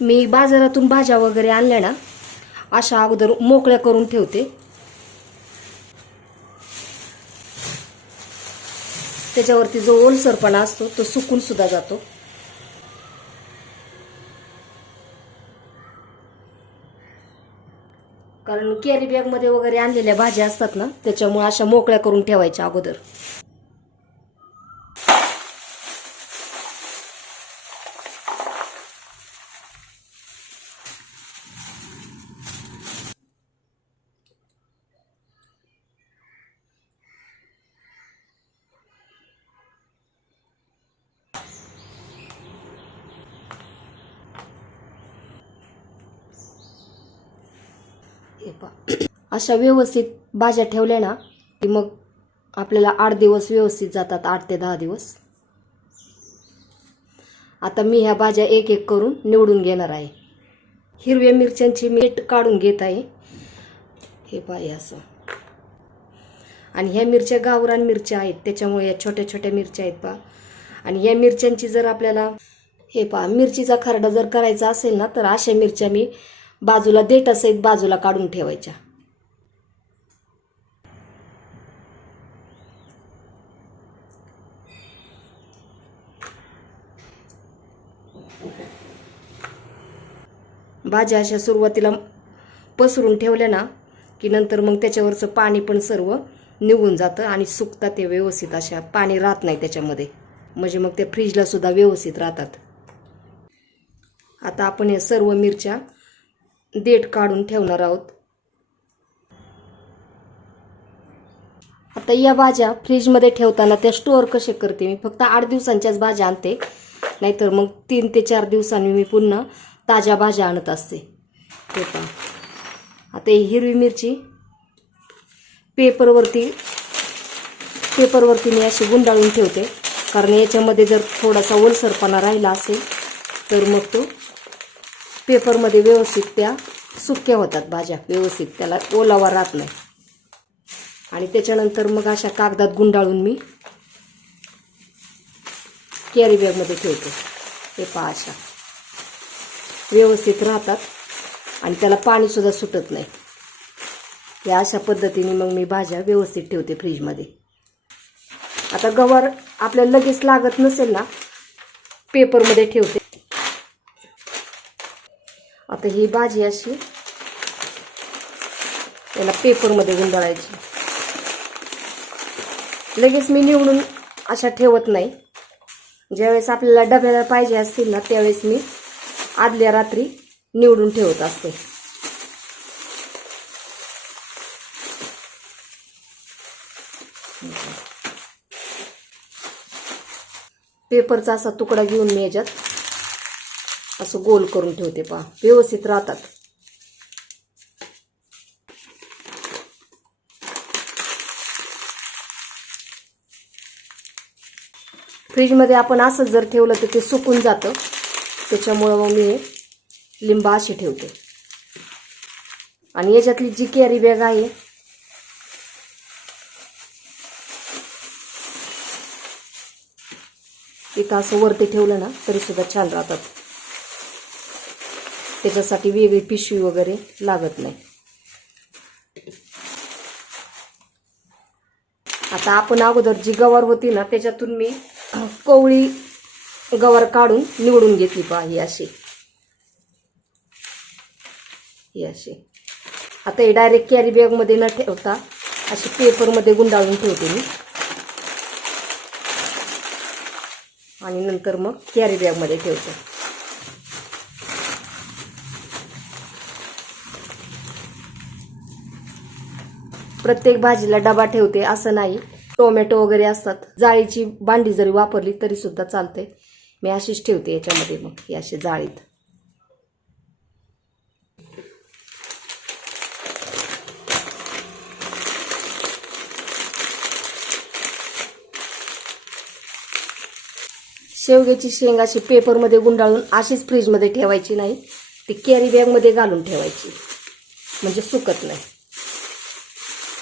मी बाजारातून भाज्या वगैरे आणल्या ना, अशा अगोदर मोकळ्या करून ठेवते. त्याच्यावरती जो ओलसरपणा असतो तो सुकून सुद्धा जातो. कारण कॅरी बॅग मध्ये वगैरे आणलेल्या भाज्या असतात ना, त्याच्यामुळे अशा मोकळ्या करून ठेवायच्या अगोदर. अशा व्यवस्थित भाज्या ठेवल्या ना की मग आपल्याला 8 दिवस व्यवस्थित जातात, 8 ते 10 दिवस. आता मी ह्या भाज्या एक एक करून निवडून घेणार आहे. हिरव्या मिरच्यांची मीठ काढून घेत आहे. हे पाय असं. आणि ह्या मिरच्या गावरान मिरच्या आहेत, त्याच्यामुळे या छोट्या छोट्या मिरच्या आहेत पा. आणि या मिरच्यांची जर आपल्याला हे पा मिरचीचा खरडा जर करायचा असेल ना, तर अशा मिरच्या मी बाजूला देठासहित बाजूला काढून ठेवायच्या. भाज्या अशा सुरुवातीला पसरून ठेवल्या ना की नंतर मग त्याच्यावरचं पाणी पण सर्व निघून जातं आणि सुकतात ते व्यवस्थित. अशा पाणी राहत नाही त्याच्यामध्ये, म्हणजे मग ते फ्रीजला सुद्धा व्यवस्थित राहतात. आता आपण हे सर्व मिरच्या देठ काढून ठेवणार आहोत. आता या भाज्या फ्रीजमध्ये ठेवताना त्या स्टोअर कसे करते मी, फक्त 8 दिवसांच्याच भाज्या आणते, नाहीतर मग 3 ते 4 दिवसांनी मी पुन्हा ताज्या भाज्या आणत असते. ते पहा. आता ही हिरवी मिरची पेपरवरती मी अशी गुंडाळून ठेवते, कारण याच्यामध्ये जर थोडासा ओलसरपणा राहिला असेल तर मग तो पेपरमध्ये व्यवस्थित त्या सुक्या होतात भाज्या, व्यवस्थित त्याला ओलावा राहत नाही. आणि त्याच्यानंतर मग अशा कागदात गुंडाळून मी कॅरी बॅगमध्ये ठेवते. हे पहा, अशा व्यवस्थित राहतात आणि त्याला पाणी सुद्धा सुटत नाही. या अशा पद्धतीने मग मी भाज्या व्यवस्थित ठेवते फ्रीजमध्ये. आता गवार आपल्याला लगेच लागत नसेल ना, पेपरमध्ये ठेवते. आता ही भाजी अशी याला पेपरमध्ये गुंडाळायची. लगेच मी निवडून अशा ठेवत नाही. ज्यावेळेस आपल्याला डब्याला पाहिजे असतील ना, त्यावेळेस मी आदल्या रात्री निवडून ठेवत असते. पेपरचा असा तुकडा घेऊन मी याच्यात असं गोल करून ठेवते. पहा, व्यवस्थित राहतात. फ्रीजमध्ये आपण असं जर ठेवलं तर ते सुकून जातं, त्याच्यामुळं मग मी हे लिंबा अशी ठेवते. आणि याच्यातली जी कॅरी बॅग आहे इथं असं वरती ठेवलं ना तरी सुद्धा छान राहतात. त्याच्यासाठी वेगळी पिशवी वगैरे लागत नाही. आता आपण अगोदर जी गवार होती ना, त्याच्यातून मी कवळी गवार काढून निवडून घेतली. पहा, ही अशी. आता हे डायरेक्ट कॅरी बॅगमध्ये न ठेवता अशी पेपरमध्ये गुंडाळून ठेवते मी. आणि नंतर मग कॅरी बॅगमध्ये ठेवते. प्रत्येक भाजीला डबा ठेवते असं नाही. टोमॅटो वगैरे असतात, जाळीची भांडी जरी वापरली तरी सुद्धा चालते. मी अशीच ठेवते याच्यामध्ये. मग ही अशी जाळीत. शेवग्याची शेंग अशी पेपरमध्ये गुंडाळून अशीच फ्रीजमध्ये ठेवायची नाही, ती कॅरी बॅगमध्ये घालून ठेवायची, म्हणजे सुकत नाही.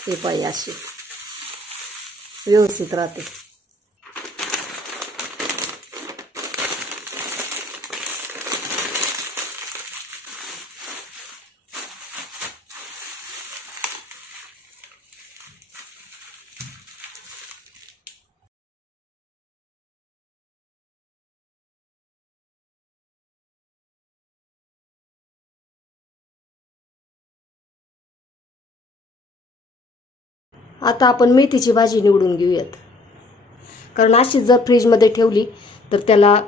हे पाहिजे अशी व्यवस्थित राहते. आता आपण मेथीची भाजी निवडून घेऊयात, कारण अशी जर फ्रीजमध्ये ठेवली तर त्याला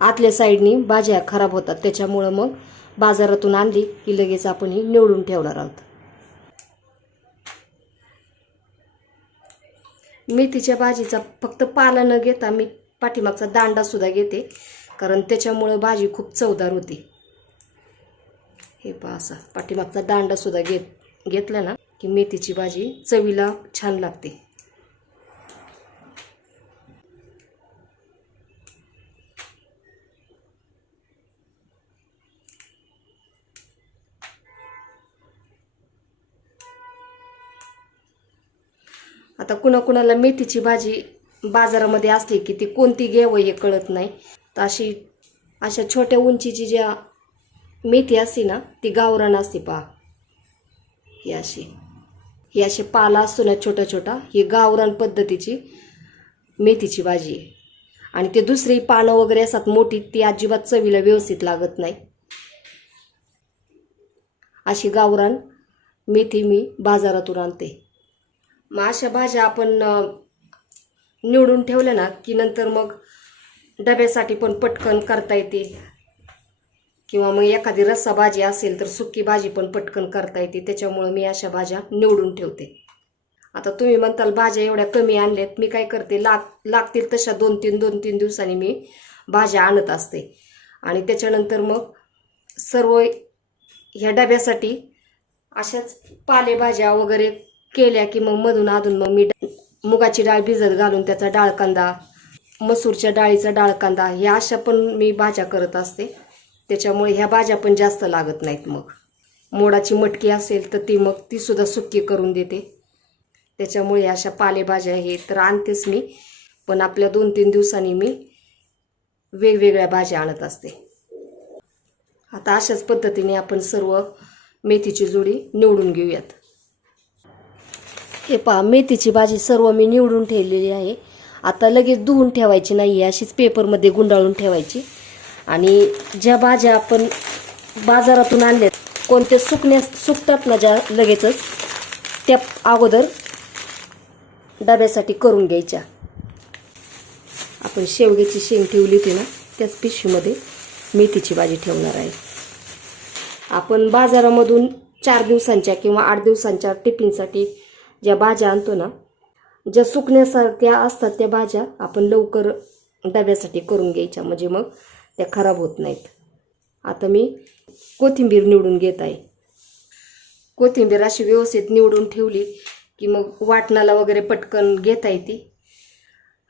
आतल्या साईडनी भाज्या खराब होतात. त्याच्यामुळं मग बाजारातून आणली की लगेच आपण ही निवडून ठेवणार आहोत. मेथीच्या भाजीचा फक्त पाला न घेता मी पाठीमागचा दांडा सुद्धा घेते, कारण त्याच्यामुळं भाजी खूप चवदार होती. हे पहा, असा पाठीमागचा दांडा सुद्धा घेतला ना की मेथीची भाजी चवीला छान लागते. आता कुणाकुणाला मेथीची भाजी बाजारामध्ये असली की ती कोणती घ्यावं हे कळत नाही. तर अशा छोट्या उंचीची ज्या मेथी असते ना ती गावरान असते. पहा, ही अशी पाला असतो ना छोटा छोटा, ही गावरान पद्धतीची मेथीची भाजी आहे. आणि ते दुसरी पानं वगैरे असतात मोठी, ती अजिबात चवीला व्यवस्थित लागत नाही. अशी गावरान मेथी मी बाजारातून आणते. मग अशा भाज्या आपण निवडून ठेवल्या ना की नंतर मग डब्यासाठी पण पटकन करता येते, किंवा मग एखादी रस्सा भाजी असेल तर सुकी भाजी पण पटकन करता येते. त्याच्यामुळं मी अशा भाज्या निवडून ठेवते. आता तुम्ही म्हणताल भाज्या एवढ्या कमी आणल्यात, मी काय करते, लागतील तशा 2-3 दिवसांनी मी भाज्या आणत असते. आणि त्याच्यानंतर मग सर्व ह्या डब्यासाठी अशाच पालेभाज्या वगैरे केल्या की मग मधून अधून मग मी मुगाची डाळ भिजत घालून त्याचा डाळकांदा, मसूरच्या डाळीचा डाळकांदा, ह्या अशा पण मी भाज्या करत असते. त्याच्यामुळे ह्या भाज्या पण जास्त लागत नाहीत. मग मोडाची मटकी असेल तर ती सुद्धा सुक्की करून देते. त्याच्यामुळे अशा पालेभाज्या हे तर आणतेच मी, पण आपल्या 2-3 दिवसांनी मी वेगवेगळ्या भाज्या आणत असते. आता अशाच पद्धतीने आपण सर्व मेथीची जुडी निवडून घेऊयात. हे पहा, मेथीची भाजी सर्व मी निवडून ठेवलेली आहे. आता लगेच धुवून ठेवायची नाही, अशीच पेपरमध्ये गुंडाळून ठेवायची. आणि ज्या भाज्या आपण बाजारातून आणल्यात, कोणते सुकतात ना ज्या लगेचच, त्या अगोदर डब्यासाठी करून घ्यायच्या. आपण शेवग्याची शेंग ठेवली होती ना त्याच पिशवीमध्ये मेथीची भाजी ठेवणार आहे. आपण बाजारामधून 4 दिवसांच्या किंवा 8 दिवसांच्या टिफिनसाठी ज्या भाज्या आणतो ना, ज्या सुकण्यासारख्या असतात त्या भाज्या आपण लवकर डब्यासाठी करून घ्यायच्या, म्हणजे मग त्या खराब होत नाहीत. आता मी कोथिंबीर निवडून घेत आहे. कोथिंबीर अशी व्यवस्थित निवडून ठेवली की मग वाटणाला वगैरे पटकन घेता येते.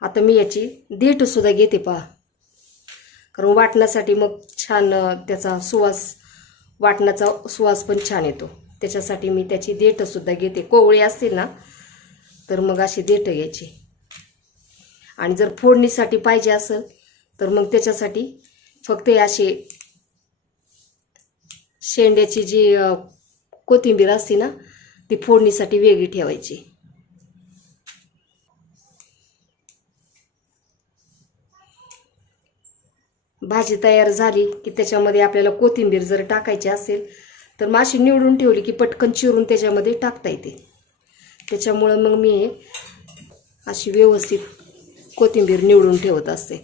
आता मी याची देठसुद्धा घेते. पहा, कारण वाटण्यासाठी मग छान त्याचा वाटणाचा सुवास पण छान येतो. त्याच्यासाठी मी त्याची देठसुद्धा घेते. कोवळी असतील ना तर मग अशी देठ घ्यायची. आणि जर फोडणीसाठी पाहिजे असेल तर मग त्याच्यासाठी फक्त अशी शेंड्याची जी कोथिंबीर असते ना ती फोडणीसाठी वेगळी ठेवायची. भाजी तयार झाली की त्याच्यामध्ये आपल्याला कोथिंबीर जर टाकायची असेल तर मग अशी निवडून ठेवली की पटकन चिरून त्याच्यामध्ये टाकता येते. त्याच्यामुळं मग मी अशी व्यवस्थित कोथिंबीर निवडून ठेवत असते.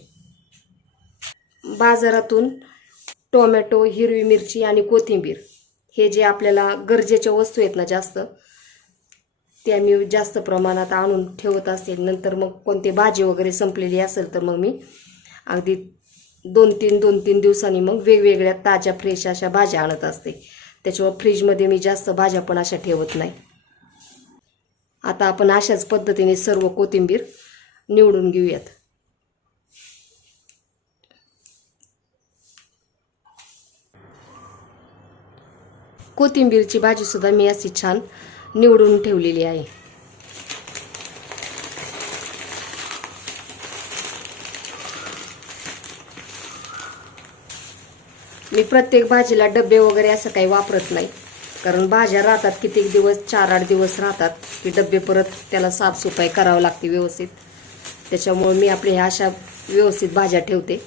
बाजारातून टोमॅटो, हिरवी मिरची आणि कोथिंबीर हे जे आपल्याला गरजेच्या वस्तू आहेत ना जास्त, त्या मी जास्त प्रमाणात आणून ठेवत असते. नंतर मग कोणती भाजी वगैरे संपलेली असेल तर मग मी अगदी 2-3 दिवसांनी मग वेगवेगळ्या ताज्या फ्रेश अशा भाज्या आणत असते. त्याच्यावर फ्रीजमध्ये मी जास्त भाज्या पण अशा ठेवत नाही. आता आपण अशाच पद्धतीने सर्व कोथिंबीर निवडून घेऊयात. कोथिंबीरची भाजी सुद्धा मी अशी छान निवडून ठेवलेली आहे. मी प्रत्येक भाजीला डबे वगैरे असं काही वापरत नाही, कारण भाज्या राहतात कित्येक दिवस, 4-8 दिवस राहतात की डबे परत त्याला साफसफाई करावं लागते व्यवस्थित. त्याच्यामुळे मी आपल्या ह्या अशा व्यवस्थित भाज्या ठेवते.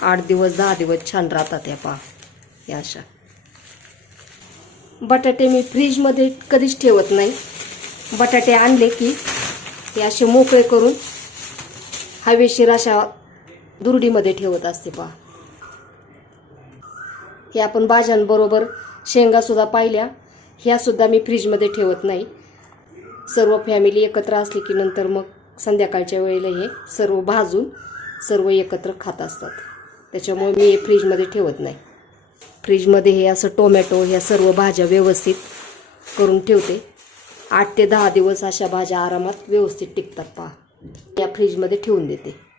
8 दिवस 10 दिवस छान राहतात ह्या. पहा, ह्या अशा बटाटे मी फ्रीजमध्ये कधीच ठेवत नाही. बटाटे आणले की हे असे मोकळे करून हवेशीर अशा दुरडीमध्ये ठेवत असते पहा. हे आपण भाज्यांबरोबर शेंगासुद्धा पाहिल्या, ह्यासुद्धा मी फ्रीजमध्ये ठेवत नाही. सर्व फॅमिली एकत्र असली की नंतर मग संध्याकाळच्या वेळेला हे सर्व भाजून सर्व एकत्र खात असतात. त्याच्यामुळे मी हे फ्रीजमध्ये ठेवत नाही. फ्रीजमध्ये हे असं टोमॅटो ह्या सर्व भाज्या व्यवस्थित करून ठेवते. 8 ते 10 दिवस अशा भाज्या आरामात व्यवस्थित टिकतात पहा. या फ्रीजमध्ये ठेवून देते.